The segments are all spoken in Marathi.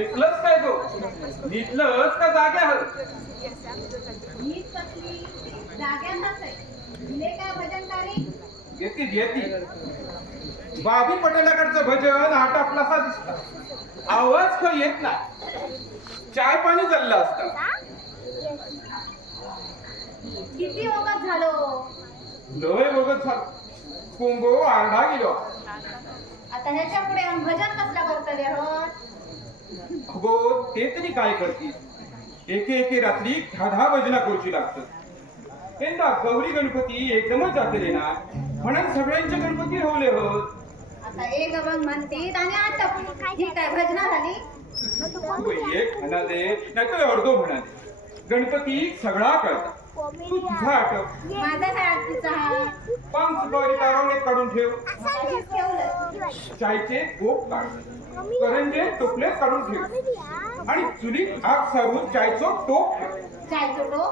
ऐकलंच काय तो? नीटलंच का जाग्या? नीट कसली जाग्यातच आहे. दिले काय भजनकारी? घेती घेती. बाबू पटेलाकडचं भजन आटापलासा दिसता. आवाज काही येत नाही. चाय पाणी चाललं असतं. किती वगत झालो? लय वगत झालं. कुंभो आरडा गेलो. आता ह्याच्या पुढे आम्ही भजन कसला करतले आहोत? अगो ते तरी काय करतील? एके एके रात्री दहा भजना करूची लागतं. यंदा गौरी गणपती एकदमच जातले ना, म्हणून सगळ्यांचे गणपती रावले होत. आता एक अभंग म्हणतीत आणि आटप. ही काय भजना झाली? तू एक म्हणा दे नाहीतर अर्धो म्हणा दे. गणपती सगळा करता. तू तुझा आटप. माझा काय आरतीचा हा? पाच सुपारी तारवण्यात काढून ठेव. मगाशीच ठेवलं. चायचे कोप काढ. करंजे टोपलेत काढून ठेव. आणि चुलीत आग सारून चायचो टोप ठेव. चाय चोटो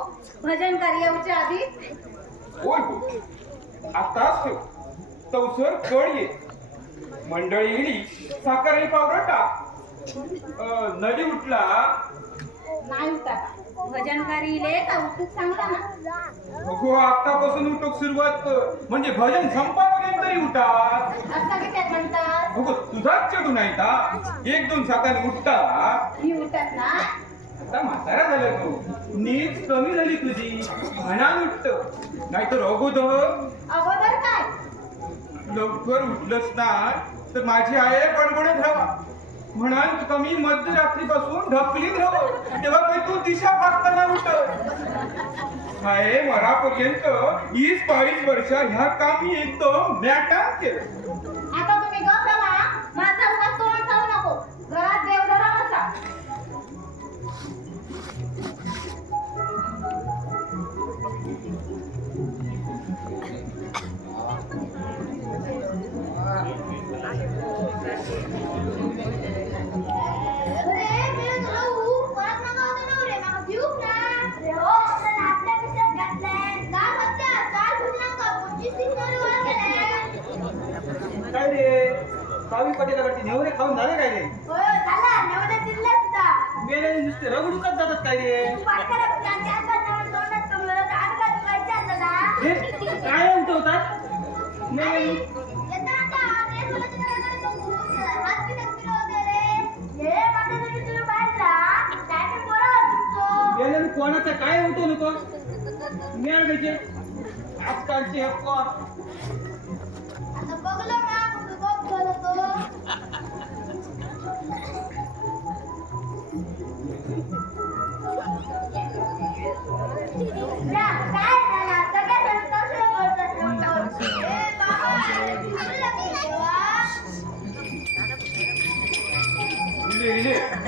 भजनकारी येऊच्या आधी होय होय. आताच ठेव. तवसर कळ ये. मंडळी गेली साखर पावडर टाक. नदी उठला नाही उठा. भजनकारी इले का उठूक सांगता ना. अगो आतापासून उठोक सुरुवात कर. म्हणजे भजन संपापर्यंत तरी उठा. असं की त्यात म्हणतात अगो तुझाच चढू नाही का? एक दोन साताने उठता. ही उठत ना. आता म्हातारा झाला तू. नीच कमी झाली तुझी. म्हणान उठत. नाहीतर अगोदर अगोदर काय? लवकर उठलंच ना तर माझी आई बडबडत राहा. म्हणाल कमी मध्यरात्रीपासून ढकलीत राहावं. तेव्हा काही तू दिशा पाहताना उठत. हाय मरापर्यंत 20-22 वर्ष ह्या कामी एकदम मॅटान केलं. आता तुम्ही गप राहा. माझा उगा तोंड खाऊ नको. घरात देवधरा बसा. काय रे कावी पटेलाकडची नेवरे खाऊन झाले काय रे? मेल्याने नुसते रगडूकच जातात काय रे? हे काय उठवतात? मेल्याने कोणाचं काय उठवू नको. मेळ द्यायचे आजकालचे हे पोर.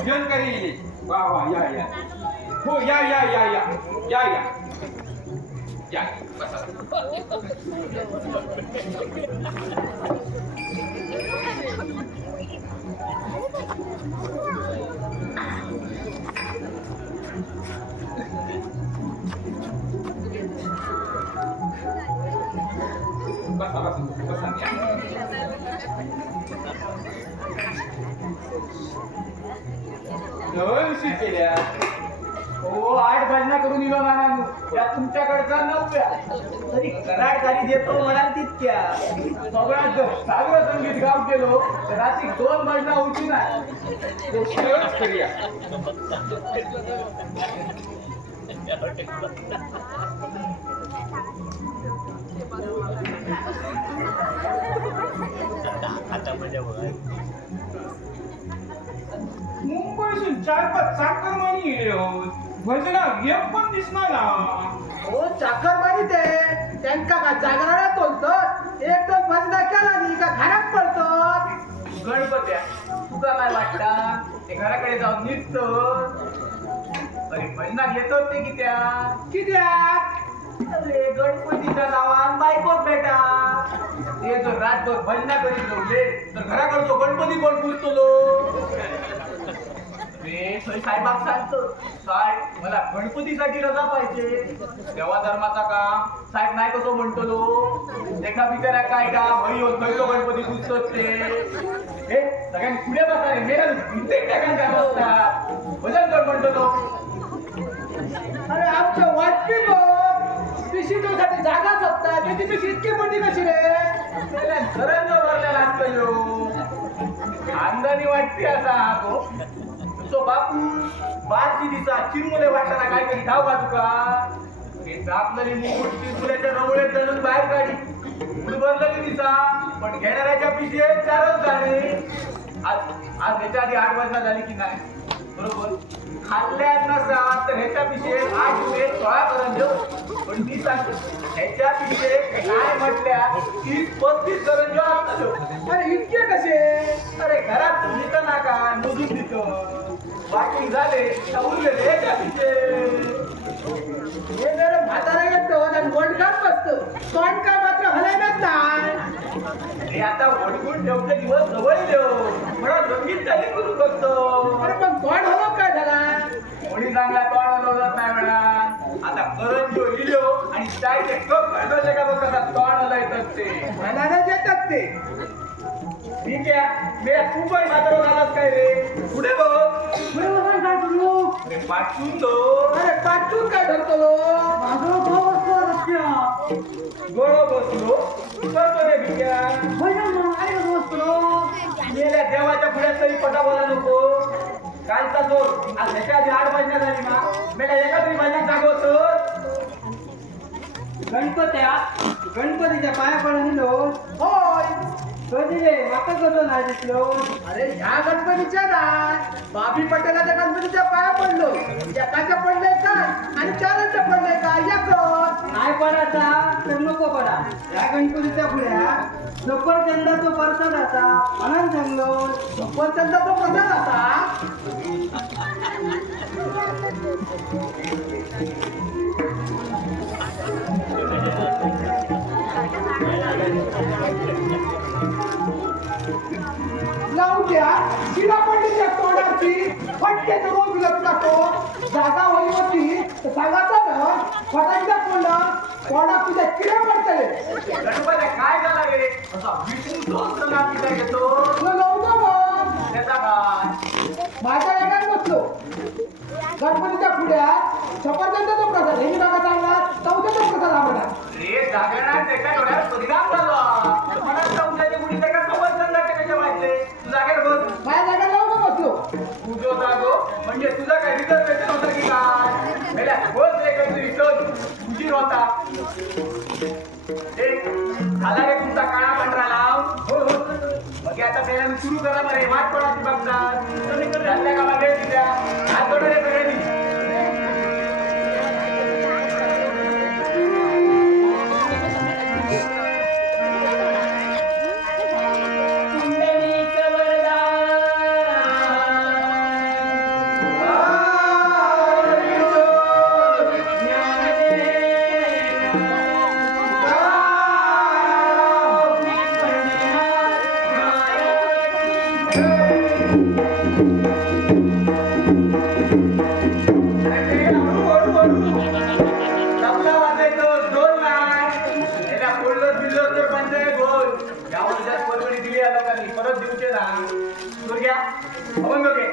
जनकारी वा वा या या. हो या या या या या या या बसा. बसा बसा बसा या. केल्या हो 8 भजना करून इलो मानानू. त्या तुमच्याकडचा 9व्या. तरी कराडकारी देतो म्हणाल तितक्या. सगळ्यात सागरं संगीत गाव केलो तर रात्री 2 भजना उठी नाही. गोष्टच करूया. मुंबईतून 4-5 चाकरमानी गेले होत. भजना एक पण दिसणार ना. हो चाकरमानी ते त्यांका का जागराला तोलतात. 1-2 भजना केला नाही का घरात पडतात. गणपत्या तुका काय वाटतं? ते घराकडे जाऊन निघतो. अरे भजना घेतात ते कित्याक? अरे गणपतीच्या नावान बायकोत बेटा. ते जर रातभर भजना करीत ठेवले तर घराकडचो गणपती कोण पुजतलो? साहेबाग सांगतो साहेब मला गणपतीसाठी रजा पाहिजे. देवा धर्माचा काम साहेब नाही कसं म्हणतो. एका बिचाऱ्या काय का भई खयचो गणपती पुजतात ते. हे सगळ्यांनी पुढे बसा रे मेला कित्येक टाकान काय बसता वजन कर म्हणतो तो अरे आमच्या वाटपी बघ पिशीसाठी जागाच असता त्याची पिशी इतकी मोठी कशी रे सरंज भरलेला असतो यो अंदानी वाटते असा हा तो तो बापू बारची दिसा चिरमुले वाटताना काय तरी धाव का तुका हे दाबलेली मुकुट चिरमुल्याच्या रवळेत धरून बाहेर काढी भरलेली दिसा पण घेणाऱ्याच्या पिशे 4च झाले आज ह्याच्या आधी 8 वर्ष झाली की नाही बरोबर खाल्ल्यात नसा तर ह्याच्या पिशे 8 रुपये 16 करंज पण मी सांगतो ह्याच्या पिशे काय म्हटल्या 30-35 करंज असतो अरे इतके कसे अरे घरात देतं ना काय मोजून देतो वाकिंग झाले उरले ह्याच्या पिशे हे जर म्हातारा येतो आणि वडकात बसतो तोंडका मात्र हलायलाच नाही हे आता वडकून ठेवते दिवस जवळ येऊ मला रंगीत चाली करू बघतो अरे पण तोंड हलव काय झाला कोणी चांगला तोंड हलवत नाही म्हणा आता करंज जो इलो आणि चायचे कप घालवले का बघ तोंड हलायचं ते मनाला देतात ते ठीक आहे मी खूपच म्हातारा झालास काय रे पुढे बघ पुढे बघा काय करू अरे पाठवून दो अरे पाठवून काय धरतो माझं गो बसलो रस्त्या गोळो बसलो करतो रे भिक्या गेल्या देवाच्या पुढ्यात तरी पटा बोला नको कालचा जोर आज ह्याच्या आधी 8 महिना झाली ना मेला एका तरी महिन्यात जागवतो गणपतीच्या पाया पडलो होय कधी रे माका कसं नाही दिसलो अरे ह्या गणपतीच्या नाही बाबी पटेलाच्या गणपतीच्या पाया पडलो एकाच्या पडले काय आणि 4च्या पडले काय एकच नाही पडायचा तर नको पडा या गणपतीच्या पुढ्या सफरचंदाचा प्रसाद असा म्हणून सांगलो सफरचंदाचा प्रसाद असा लावू द्या तिला पडली त्या तोंडाची फटकेच रोज लपला तो जागा होई होती तर सांगायचा ना फटांच्या तोंडात तुझ्या किडे पडतले गणपती काय झाला रे असा विष्णू दोस्त नातीचा घेतो तुला लावतो मग त्याचा काय माझ्या एकाच बसलो गणपतीच्या पुढ्या सफरचंदाचा प्रसाद हे बघा चांगला चौथ्याचा प्रसाद आवडला रे जागरणात त्याच्या डोळ्यात परिणाम झाला मला चौथ्याच्या गुढीच्या का सफरचंदाच्या कशा वाटले तू जागेवर बस माझ्या जागेवर लावून बसलो तुझो जागो म्हणजे तुझा काय रिझर्वेशन होतं की काय मेल्या बस रे कधी रिटर्न तुझी होता झाला रे तुमचा काळा पांढरा लाव हो हो मग आता पहिल्यांदा सुरू करा बरे वाट पडाची बघतात झाल्या का मागे तिच्या हात जोडले सगळ्यांनी परत दिवचे दुर्ग्या अभंग घे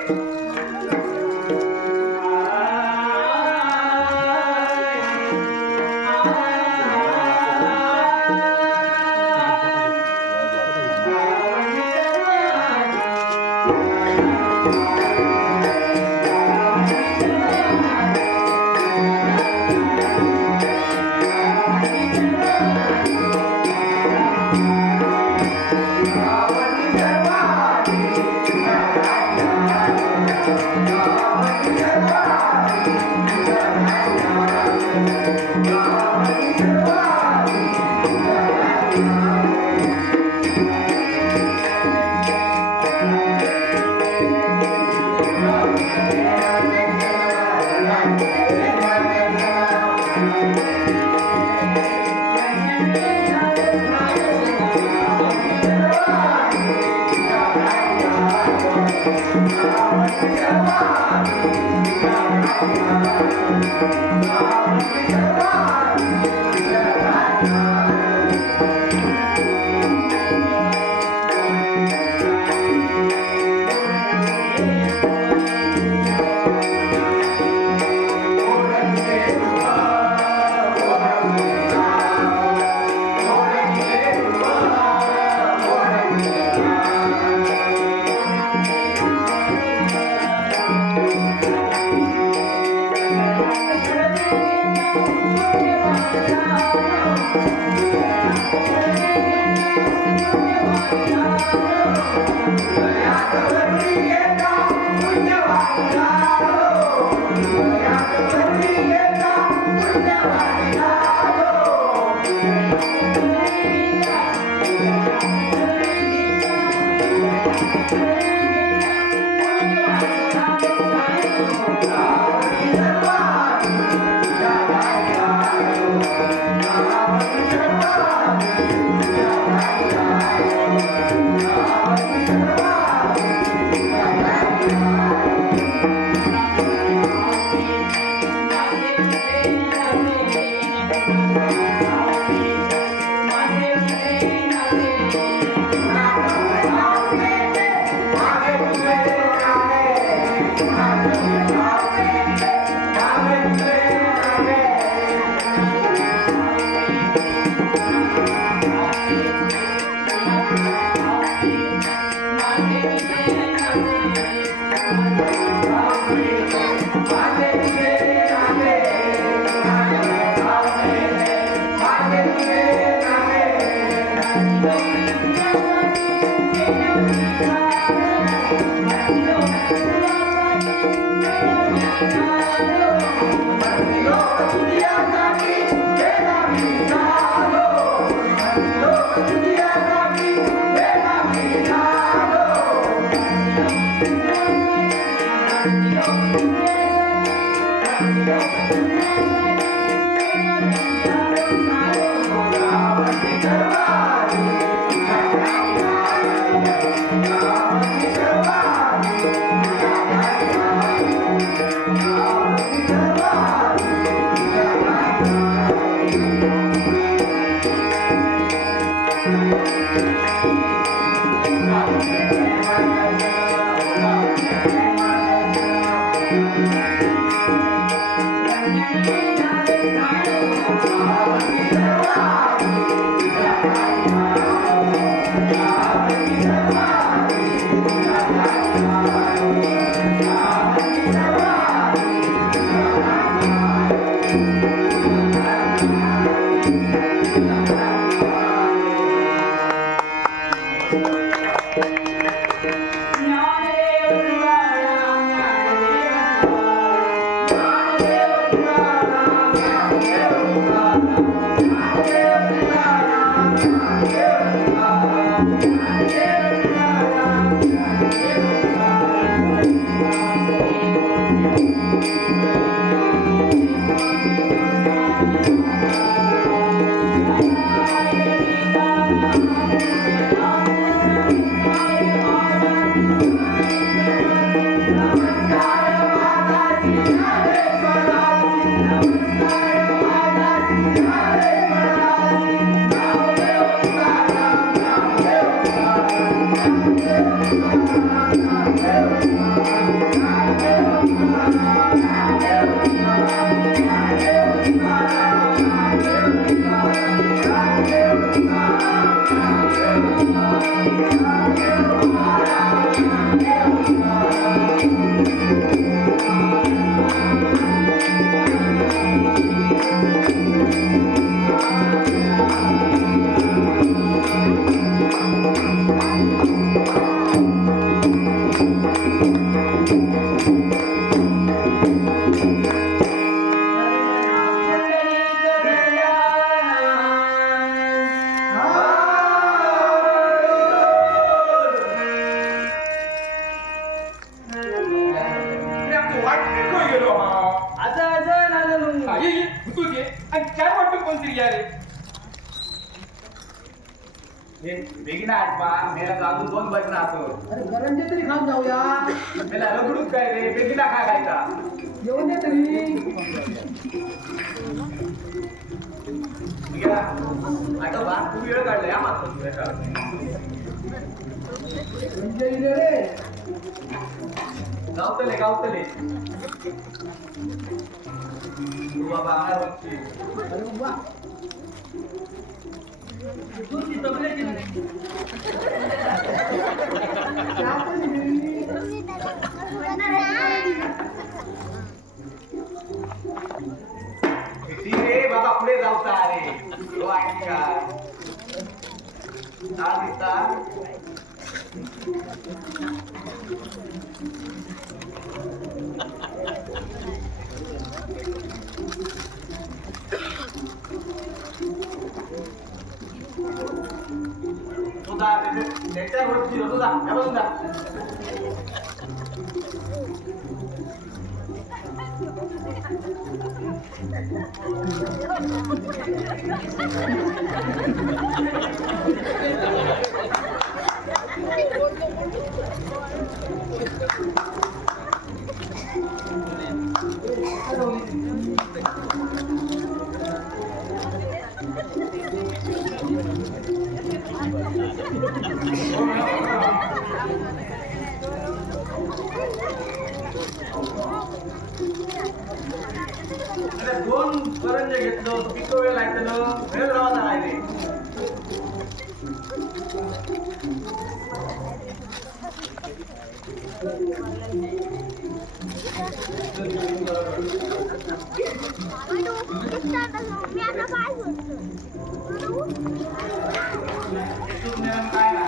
बेगिना आठवा मेला अजून 2 भजन असो. अरे गरंजे तरी खाऊन जाऊया. मेला रगडूच काय रे बेगिना खा खायचा. जेवण दे तरी. गेला आता बा तू वेळ काढलाय आम्हाला. गरंजे इले रे. गावतले तू बाबा आला बघते. अरे वा. तुझी तबले की नाही. किती रे बाबा पुढे जाऊचा रे तो आहे का दिसता. जा त्याच्यावरती होतो जा या बसून जा अरे दोन करंजे घेतलं किती वेळ लागतं वेळ राहता राहिले काय ना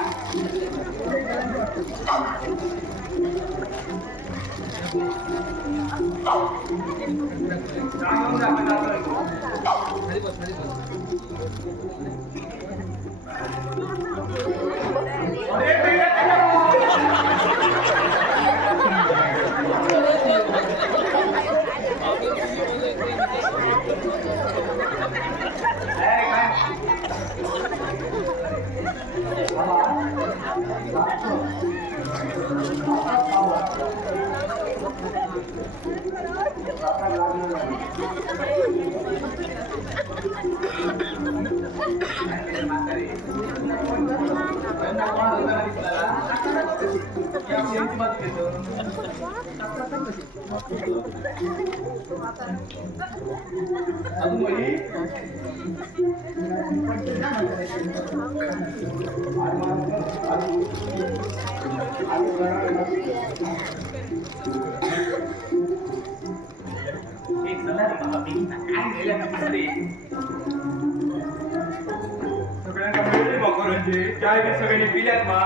सगळ्यांना मिळले मकरंजे चाय बी सगळ्यांनी पिल्यात मा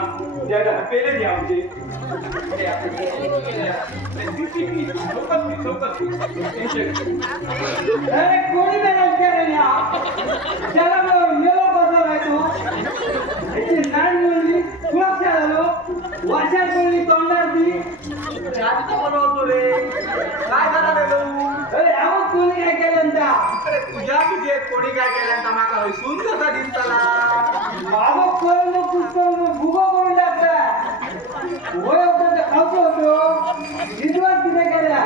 ज्याला पेले द्या आमचे अरे कोणी बॅलन्स केलेला त्याला मेलो बसला आहे तो याची नाड मिळवली सुरक्षा झालो वाशात पडली तोंडात ती आज कोण होतो रे काय झालं रे भाऊ अरे आवाज कोणी काय केलं त्या अरे तुझ्या पिढीत कोणी काय केलं माका होय सून कसा दिसताला बाबा करून पुस्तक भुगो करून टाकता वय होतं ते खावतो होतो विश्वास किती केल्या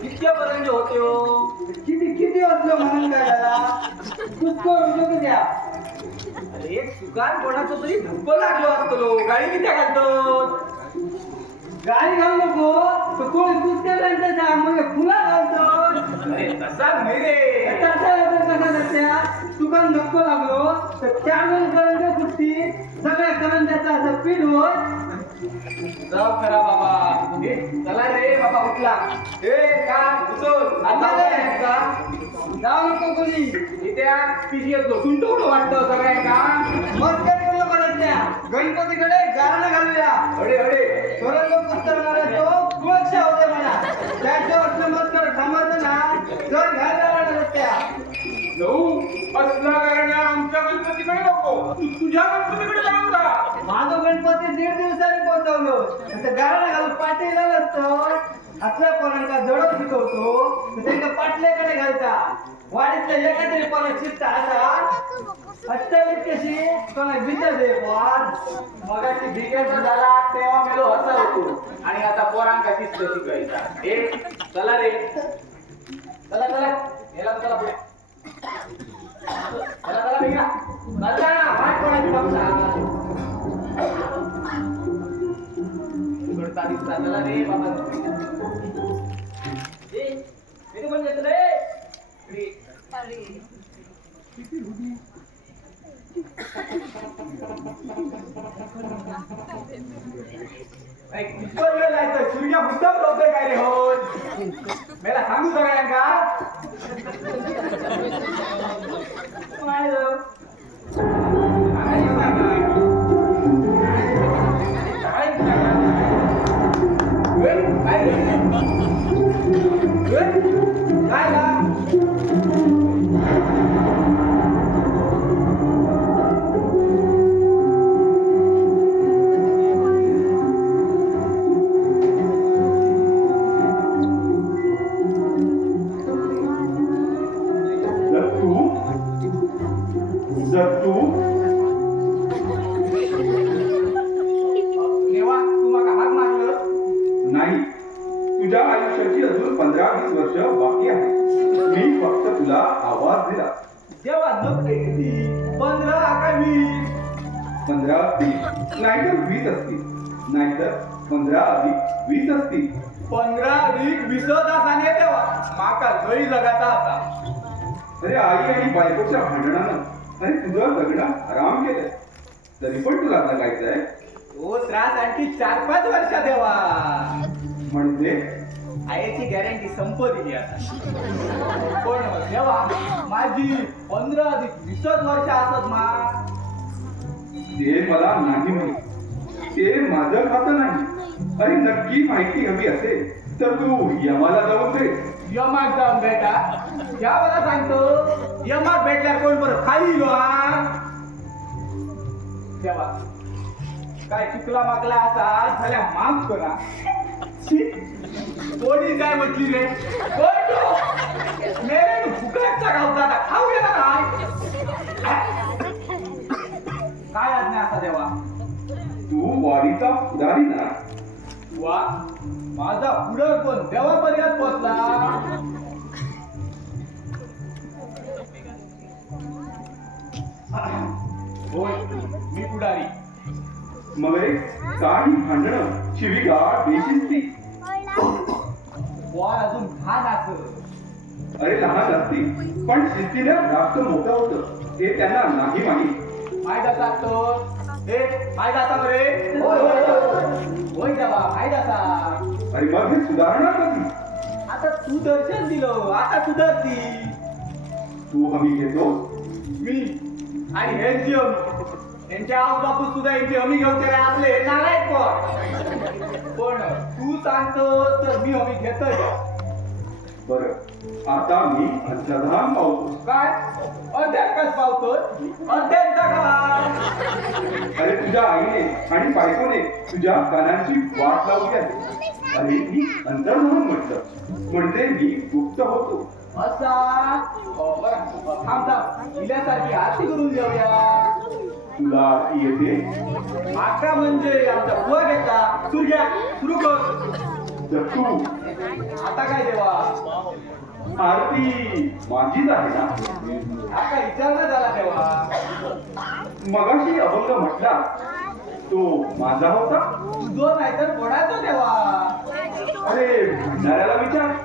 कितक्या पर्यंत होते हो किती किती वाजलो म्हणून काय झाला पुस्तक रुजू द्या अरे एक सुकान कोणाचं तरी धप्प लागलो असतो गाडी किती घालतो गाडी घालू नको तर कोणी पुस्तक जा मग फुला घालतो अरे तसा नाही रे कसा दुकान नको लागलो तर त्यामुळे करंट कुठती सगळ्या करंटाचा असं पीठ होत जाऊ करा बाबा चला रे बाबा उठला का उचल आता का जाऊ नको कोणी इथे पिशी येतो तुंटवलं वाटतं सगळ्यांना मग काय बोललो परत त्या गणपतीकडे गाणं घालूया अडे अडे थोडं लोक उतरणारा तो सुरक्षा होते मला त्याच्या वाटलं मत कर थांबायचं ना जर घायला लागलं त्या जाऊ असला कारण आमच्या गणपतीकडे नको तू तुझ्या गणपतीकडे जाऊ का माझं गणपती 1.5 दिवसांनी पोहोचवलो आता गाणं घालून पाठीला नसतं आपल्या पोरांना जडव शिकवतो तर त्यांना पाटल्याकडे घालता वाडीतल्या एका तरी पोरा शिकता आता अठ्ठावीस कशी कोणा विचार दे वाद मगाशी बिगेट झाला तेव्हा मेलो असा होतो आणि आता पोरांका शिस्त शिकायचा चला रे चला चला याला चला पुढे चला चला बिगा चला वाट कोणाची बघता थोडं दिसता चला रे बाबा मी पण येतो रे कितपत वेळ लागतो सूर्य मुद्दाम लावतोय काय रे हो मला सांगू सगळ्यांका काय रे? काय सांगा? काय सांगा? काय रे? काय ला? तुझ्या आयुष्याची अजून 15-20 वर्ष बाकी आहे. मी फक्त तुला आवाज दिला. जेव्हा नक्की किती 15 का 20? 15, 30, नाहीतर 20 असतील, नाहीतर 15 अधिक 20 असतील. 15 अधिक 20 तासाने तेव्हा माका लई जगाचा असा. अरे आई आणि बायकोच्या भांडणानं अरे तुझं लग्न आराम केलंय, तरी पण तुला जगायचंय. तो त्रास आणखी 4-5 वर्ष देवा. म्हणजे आईची गॅरंटी संपवली आता. पण देवा माझी 15 अधिक 20 वर्ष असत मा. ते मला नाही माहित, ते माझं खातं नाही. अरे नक्की माहिती हवी असेल तर तू यमाला जाऊन दे. यमाक जाऊन बेटा या मला सांगतो. यमाक भेटल्यावर कोण बरं खाली लो हा. देवा काय चुकला मागला असा झाल्या माफ करा. छी, कोणी काय म्हटली रे कोण तो? मेरे फुकटचा गावता आता खाऊ गेला नाही. काय आज्ञा असा देवा? तू वारीचा पुढारी ना. वा माझा पुढं कोण देवापर्यंत पोचला. होय मी पुढारी. मग रे काही भांडणं शिवीगाळ बेशिस्ती. वर अजून लहान असं. अरे लहान असती पण शिस्तीने रास्त मोठं होतं हे त्यांना नाही माहीत. माय जाता तो हे माय जाता रे. होय देवा माय जाता. अरे मग हे सुधारणा कधी? आता तू दर्शन दिलं आता सुधारती. तू हमी घेतो. मी आणि हेच त्यांच्या आऊ बापू सुद्धा यांची हमी घेऊन त्याला आपले नालायक पण तू सांगतो तर मी हमी घेतोय. बरं आता मी अंतर्धान पावतो. काय अध्ययन कस पावतो? अध्ययनचा काळ. अरे तुझ्या आईने आणि बायकोने तुझ्या कानांची वाट लावली आहे. अरे मी अंतर्धान म्हटलं म्हणजे मी गुप्त होतो. असा बरं थांब थांब इल्यासारखी आरती करून घेऊया. तुला आरती येते? माका म्हणजे आमचा बुवा घेतला. सूर्या सुरू कर. तर तू आता काय देवा? आरती माझीच आहे ना. आता विचारणा झाला देवा. मगाशी अभंग म्हटला तो माझा होता. तुझो नाहीतर कोणाचा देवा? अरे म्हणणाऱ्याला विचार.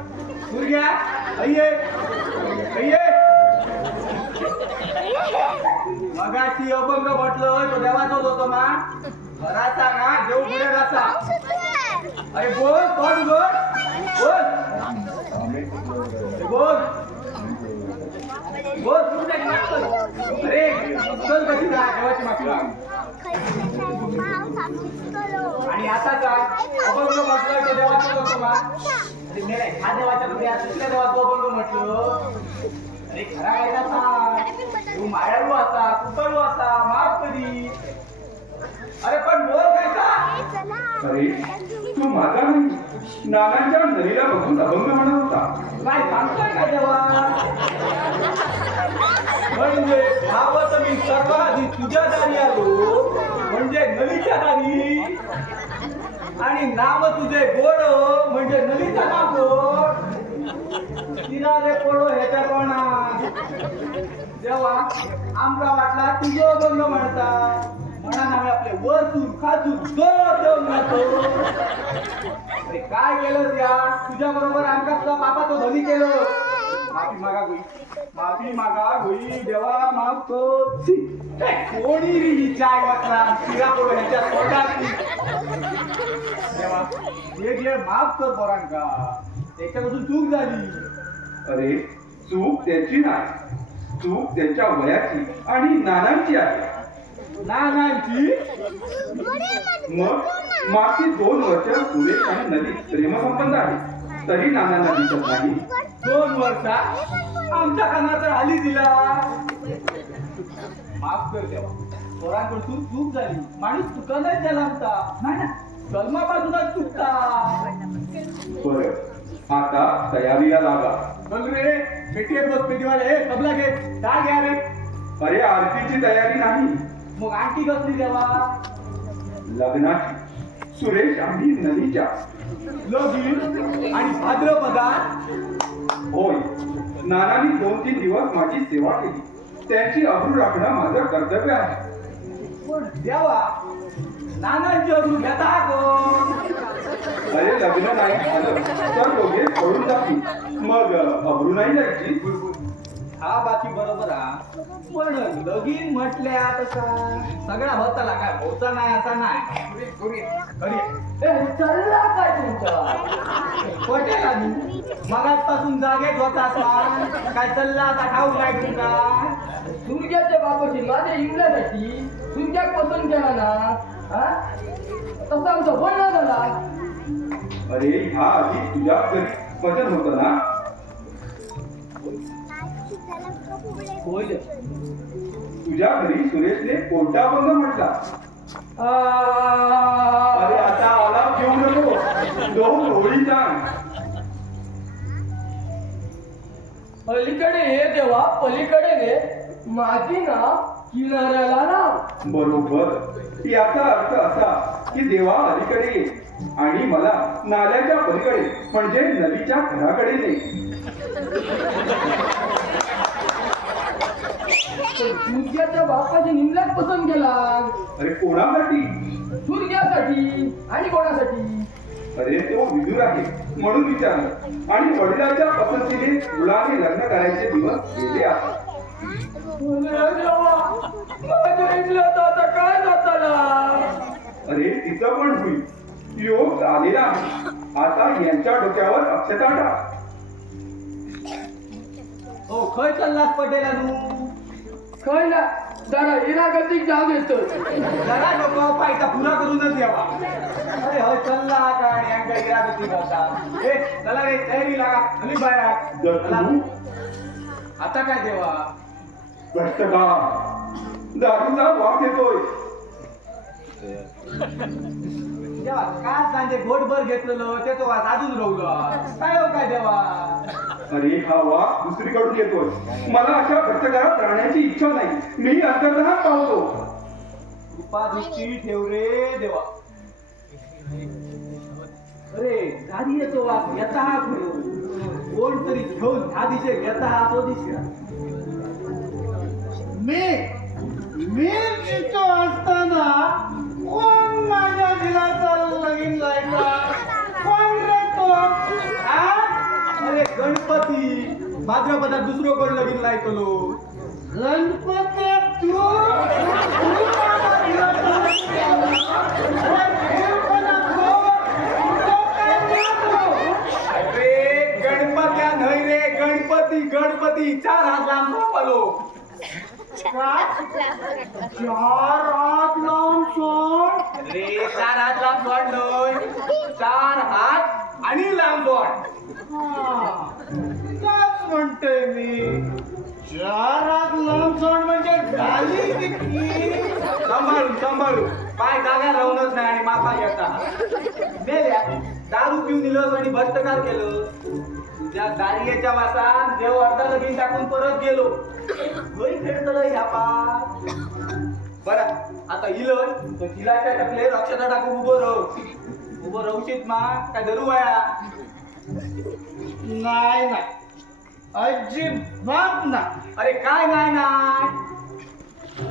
सूर्या अय्ये अय्ये. मगाशी अभंग म्हटलं तो देवाचाच होतो ना. घराचा ना देव पुढे राहता. अरे बोल कोण बोल बोल बोल बोल. अरे चल कशी जा देवाची मागला. आणि आता काय अभंग म्हटलं तो देवाचाच होतो ना. अरे मेरे हा देवाच्या मध्ये दुसऱ्या देवाचं अभंग म्हटलं. अरे खरा काय असा तू मायाळू असा कुपळू असा माफ करी. अरे पण बोल काय का? अरे तू माझा नाही नानांच्या नदीला बघून अभंग म्हणत होता. काय सांगतोय का देवा? म्हणजे भावत मी सर्वाधी तुझ्या दारी आलो म्हणजे नलीच्या दारी. आणि नाम तुझे गोड म्हणजे नलीचा नाव गोड. तिला रे पोळो ह्याच्या कोणा देवा आमका वाटला तुझं अभंग म्हणता म्हणून आम्ही आपले वरतून खाजून जोर देऊन जातो. अरे काय केलं त्या तुझ्या बरोबर आमका सुद्धा पापाचं धनी केलं. माफी मागा गोई माफी मागा गोई देवा माफ कर. छी, काय कोणी ही चाय वाटला तिला पोळो ह्याच्या तोंडात. देवा हे घे माफ कर पोरांका त्याच्यापासून चूक झाली. अरे चूक त्याची नाही, चूक त्यांच्या वयाची आणि नानांची आहे. नानांची? मग मागची 2 वर्ष सुरेश आणि नदीत प्रेमसंबंध आहे तरी नानांना दिसत नाही. 2 वर्षा आमच्या कानात आली तिला. माफ कर देवा पोरांकडून चूक झाली. माणूस चुका नाही त्याला आमचा नाही ना जन्मापासूनच चुकता. बरं आता तयारीला लागा. चल रे पेटीवर बस. पेटीवाले हे कबला घे काय घ्या रे. अरे आरतीची तयारी नाही मग आणखी कसली देवा? लग्नाची. सुरेश आणि नदीच्या लगीन आणि भाद्रपदात होय. नानांनी 2-3 दिवस माझी सेवा केली. त्यांची अब्रू राखणं माझं कर्तव्य आहे. पण देवा नानांची अब्रू घेता कोण? अरे लग्न नाही झालं तर दोघे पळून जातील. मग अब्रू नाही जायची. हा बाकी बरोबर हा. पण लगीन म्हटल्या तसा सगळा होताला काय होता नाही असा नाही. चालला काय तुमचा पटेल आधी मगाचपासून जागेत होता काय चालला आता ठाऊक नाही तुमका. सूर्याच्या बापाची माझ्या इंग्लंडसाठी सूर्याक पसंत केला ना हा तसा आमचा बोलणं झाला. अरे ह्या आधी तुझ्या घरी वचन होतं ना. होय तुझ्या घरी सुरेशने कोणता अभंग म्हटला. अरे आता आलाप घेऊ नको. 2 ओळी सांग. अलीकडे हे देवा पलीकडे ने माझी ना किनाऱ्याला ना. बरोबर. याचा अर्थ असा की देवा अलीकडे ये आणि मला नाल्याच्या पलीकडे म्हणजे नदीच्या घराकडे ने. सूर्याच्या बापाची निमल्यात पसंत केला. अरे कोणासाठी. सूर्यासाठी आणि कोणासाठी. अरे तो विदूर आहे म्हणून विचारलं. आणि वडिलांच्या पसंतीने मुलाने लग्न करायचे दिवस गेले आहेत. माझ्या इंग्लंड आता काय जाताना. अरे तिचं पण होईल. योग आलेला आहे. आता यांच्या डोक्यावर अक्षता टाक. हो खय चाललास पटेला तू. काय ना जरा इरागती जाग येतो. जरा नको पायचा पुरा करूनच यावा. अरे होय चल्ला काय यांच्या इरागती करतात. ए चला रे तयारी लागा आणि बाहेर चला. आता काय देवा कष्टकार दारूचा वास येतोय. देवा काय सांगे गोटभर घेतलेलं त्याचं वास अजून राहुलं काय हो काय देवा. अरे हा वास दुसरीकडून येतोय. मला अशा कष्टकारात राहण्याची इच्छा नाही. मी अंतर्धान पावतो. कृपा दृष्टी ठेव रे देवा. अरे गाडी येतो वास येता हा कोण तरी घेऊन ह्या दिशे येता हा तो दिशा. मी तिथं असताना कोण माझ्या दिलाचा लगीन जायचा कोण रे तो. अरे गणपती भाद्रपदात दुसरं कोण लगीन लायतलो. गणपती तू अरे गणपत्या नाही रे गणपती गणपती 4 हात लांब झोपलो. 4 हात लांब सोड रे. 4 हात लांब सोडलोय. 4 हात आणि लांब सोड. काय म्हणते मी 4 हात लांब सोड म्हणजे गाली किती. सांभाळून पाय जागा राहूनच नाही आणि माफा घेता. मेल्या दारू पिऊन दिलंस आणि भ्रष्टकार केलं. तुझ्या गाडीच्या वासात देव अर्धा लगीन टाकून परत गेलो. खेळतलं ह्या पा. बरं आता इलं तर तिलाच्या टकले रक्षता टाकून उभं राहूशीत मा काय धरू वया. नाही अजिबात ना. अरे काय नाही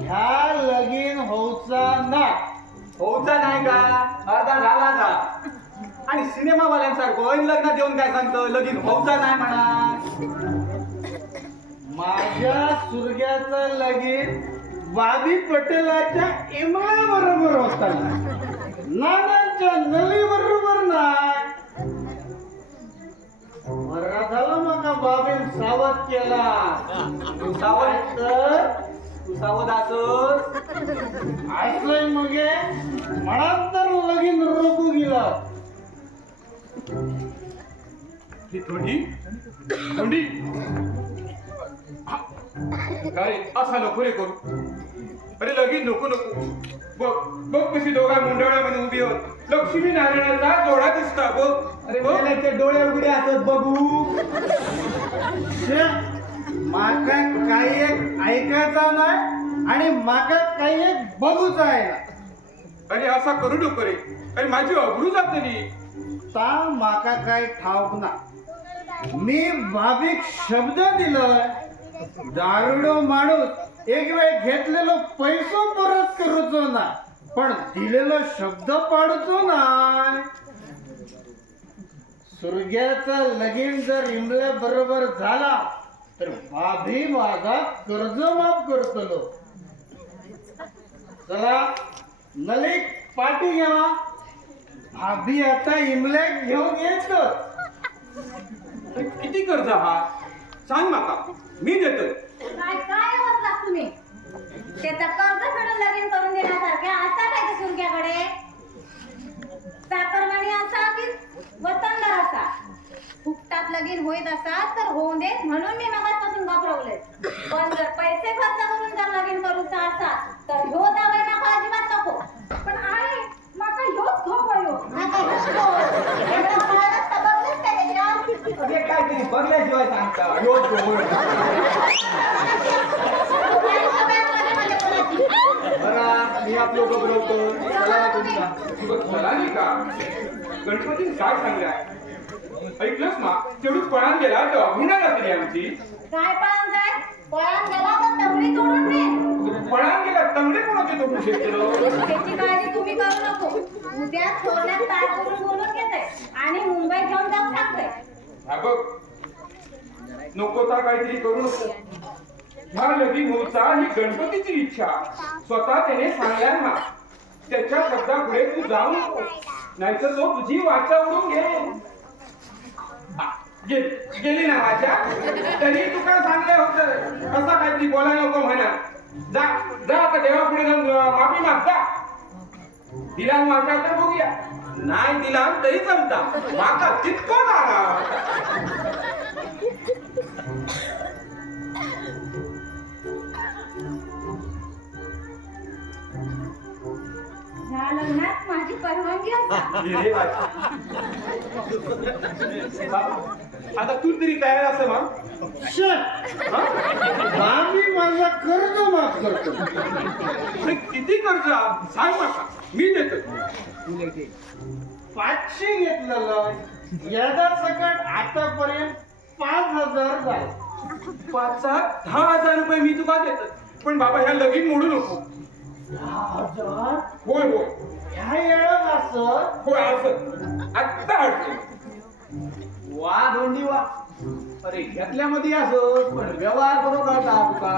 ह्या लगीन होऊचा नाही का अर्धा झाला जा. आणि सिनेमावाल्यांसारखं लग्नात येऊन काय सांगतं लगीन होऊचा नाही म्हणा. माझ्या सुरग्याचं लगीन बाबी पटेलाच्या इमळा बरोबर होता नानांच्या नली बरोबर नाही. बरा झाला मग बाबीन सावध केला. तू सावध असलंय मग म्हणा तर लगीन रोखू गेला. थोडी काय असा नको रे करू. अरे लगीन नको बघ कशी दोघा मुंडवळ्यामध्ये उभी होत. लक्ष्मी नारायणाचा जोडा दिसता बघ. अरे मेल्याचे डोळे उघडे असत बघू. माका काही एक ऐकायचा नाही आणि माका काही एक बघूच आहे. अरे असा करू नको रे. आणि माझी अब्रू जातली. ता माका काय ठाऊक ना. मी भाभीक शब्द दिलोय, दारुडो माणूस एक वेळ घेतलेलो पैसो परत करूचो ना, पण दिलेलो शब्द पाडूचो ना. सुरग्याचा लगीन जर इमल्या बरोबर झाला तर भाभी माझा कर्ज माफ करतलो. चला नलिक पाठी घ्या. भाभी आता इमल्याक घेऊन येतो. किती कर्ज हा सांग माका, मी देतोय. काय काय वाचलात तुम्ही? त्याचा कर्ज फेडून लगीन करून देण्यासारखे असा काय त्या सुरग्याकडे? चाकरमानी असा की वतनदार असा? फुकटात लगीन होईत असा तर होऊन दे म्हणून मी मगाचपासून घाबरवले. पण जर पैसे खर्च करून जर लगीन करूचा असा तर ह्यो दावा नका, अजिबात नको. पण आहे माका ह्योच घोप होयो. एवढं कळलंच तर बघलेच काय त्याच्यावर? अरे काय तरी बघल्याशिवाय सांगता. योच गोड. बरा मी आपलो घबरवतो. चला ना तुमचा. चला नाही का गणपतीने काय सांगलाय ऐकलंस ना? तेवढीच पळान गेला तर अभिनय रात्री आमची. काय पळून जाय? पळून गेला तर तंगडी तोडून दे. पळान गेला तंगडे कोणाचे तो शेत केलं. त्याची काळजी तुम्ही करू नको. उद्या सोन्यात तार करून बोलून घेते आणि मुंबईत घेऊन जाऊन सांगते. हा बघ नको तर काहीतरी करू नको. ह्या लगीन होऊचा ही गणपतीची इच्छा स्वतः त्याने सांगल्या ना. त्याच्या शब्दापुढे तू जाऊ नको, नाहीतर तो तुझी वाचा उडून घेईल. गेली ना माझ्या तरी तू काय सांगलं होतं असं काहीतरी बोलायला नको म्हणा. जा जा आता देवापुढे जाऊन माफी माग जा. दिला वाचा तर बघूया, नाही दिला तरी चालता. माका तितकं नारा. ह्या लग्नात माझी परवानगी असा. आता तू तरी तयार असं मग भाभी माझा कर्ज माफ करतो. किती कर्ज सांग माका, मी देतो. 500 घेतलेलं यादा सकट आतापर्यंत 5000 झाले. 5,000-10,000 रुपये मी तुला देतो. पण बाबा ह्या लगीन मोडू नको. 10,000 होय होय ह्या येळात असं होय असं आत्ता हटतो. वा दोंडी वा. अरे घेतल्यामध्ये असं पण व्यवहार बरोबर कळता तुका.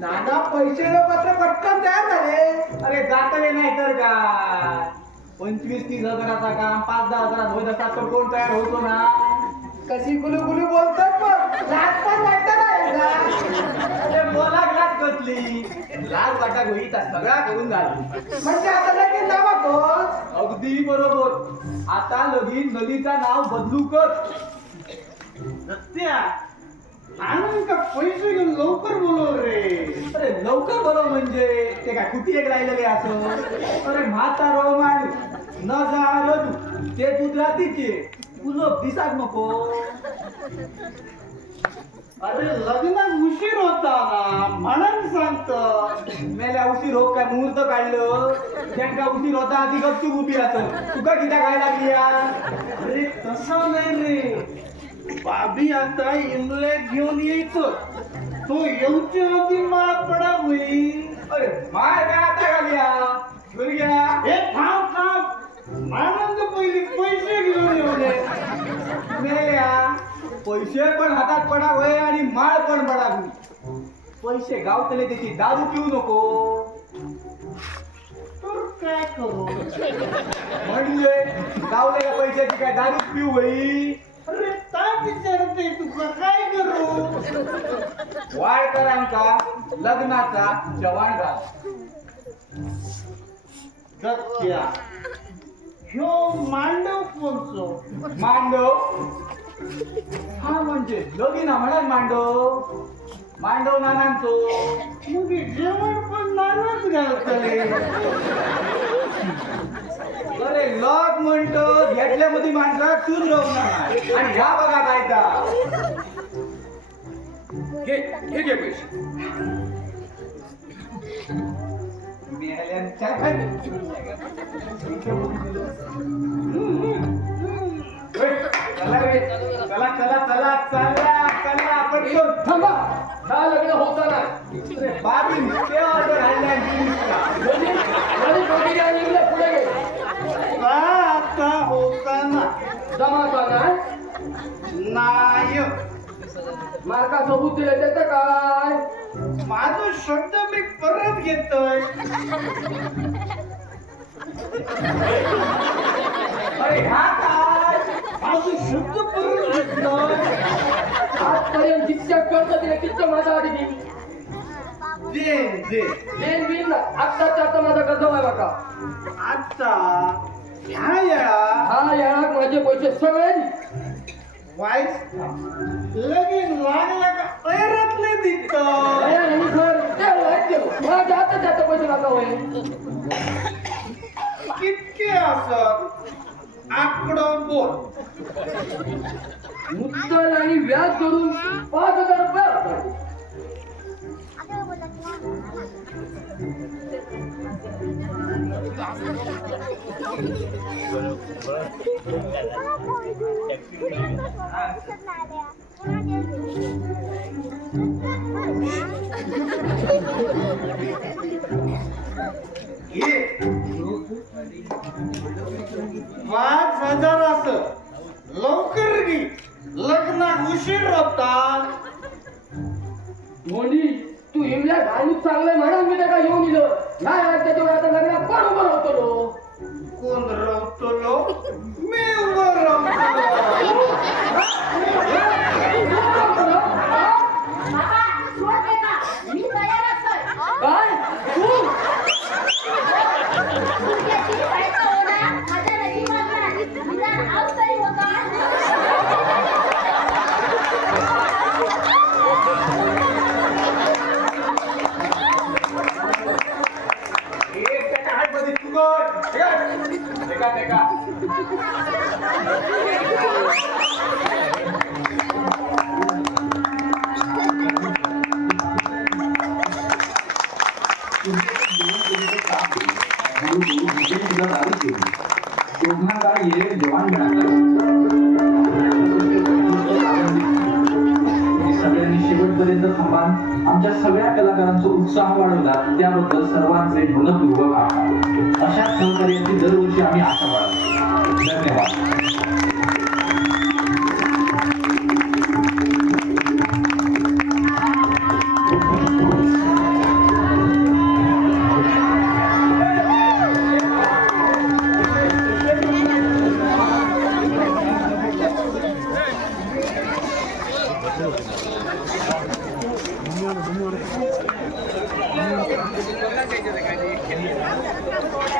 नाना पैसे पत्र पटकन तयार झाले. अरे जातले नाही तर काय 25-30 हजाराचा काम 5-10 हजारात होत असतात तर कोण तयार होतो ना. कशी गुलू गुलू बोलतात पण लाज पण वाटत नाही. बोलाक लाज कसली लाज वाटा होईत सगळा करून झाला म्हणजे आता लगीन नावा कोण. अगदी बरोबर. आता लगीन नदीचा नाव बदलू कर. सत्या आणून का पैसे घेऊन लवकर बोलव रे. अरे लवकर बोलव म्हणजे ते काय कुठे एक राहिलेले असं. अरे म्हातारो माणूस न जा तू ते दूध राहतीचे उलप दिसाक नको. अरे लग्नात उशीर होता ना म्हणून सांगतो. मेल्या उशीर हो काय मुहूर्त काढलं त्यांका उशीर होता आधी गपचूप उभी असं तुका किती काय लागली. अरे तसं नाही रे. भाभी आता इमले घेऊन यायचो. तो येऊच्या आधी माळ पडा होईल. अरे माय काय आता घालिया गुरग्या. हे थांब थांब मानंद पहिली पैसे घेऊन येऊ. मेल्या पैसे पण हातात पडा होय आणि माळ पण पडा होई. पैसे गावतले त्याची दारू पिऊ नको. तर काय करू म्हणजे गावलेल्या पैशाची काय दारू पिऊ होई. अरे काय विचारते तुका काय करू. वाळकरांका लग्नाचा जवान घाल. सत्या ह्यो मांडव कोणचो. मांडव हा म्हणजे लगीना म्हणाल मांडव. मांडव नानांचो मग जेवण पण नानाच घालतले. अरे लग म्हणतो घेतल्यामध्ये मांडला तूच राहणार आणि ह्या बघा कायदा. घे घे घे पैसे. मेल्यान चहा खाय. चला रे, चला चला चला चला चला आपण कोण थांबा हा लग्न होताना बाबी ते ऑर्डर आणल्या पुढे गे आता होताना जमाताना नाही मार्का सबूत दिले त्याचं काय माझं शब्द मी परत घेतोय. अरे हा काय माझं शब्द परत घेतोय. आजपर्यंत जितक्या कर्ज दिले तितकं माझा आधी दे दे देन बिन ना आत्ताच्या आता माझा कर्ज व्हायला का आता ह्या येळा हा यार माझे पैसे सगळे वाईस लगीन लागला का ऐरतले दिसत. माझ्या आता पैसे लागा होय कितके असत आकडो बोल. मुद्दल आणि व्याज करून 5,000 रुपये घे 5,000 असत लवकर घे लग्नात उशीर होता. धोनी तू हिमल्या घालून चांगलं म्हणा मी त्याला येऊन दिलं ह्या त्याच्यावर आता लग्नात कोण उभं राहतो कोण रवतलो मी उभं रवतलो. बाबा सोड दे ना मी तयारच आहे. काय तू तुझ्याची बायको होणार माझ्या नशिबात नाही. तुझा हात तरी होता. एक त्याच्या हातमध्ये फुगड. टेका. सगळ्यांनी शेवटपर्यंत थांबा आमच्या सगळ्या कलाकारांचा उत्साह वाढवला त्याबद्दल सर्वांचे मनपूर्वक आभार. अशाच सहकार्याची दरवर्षी आम्ही आशा बाळगतो. धन्यवाद. Thank you.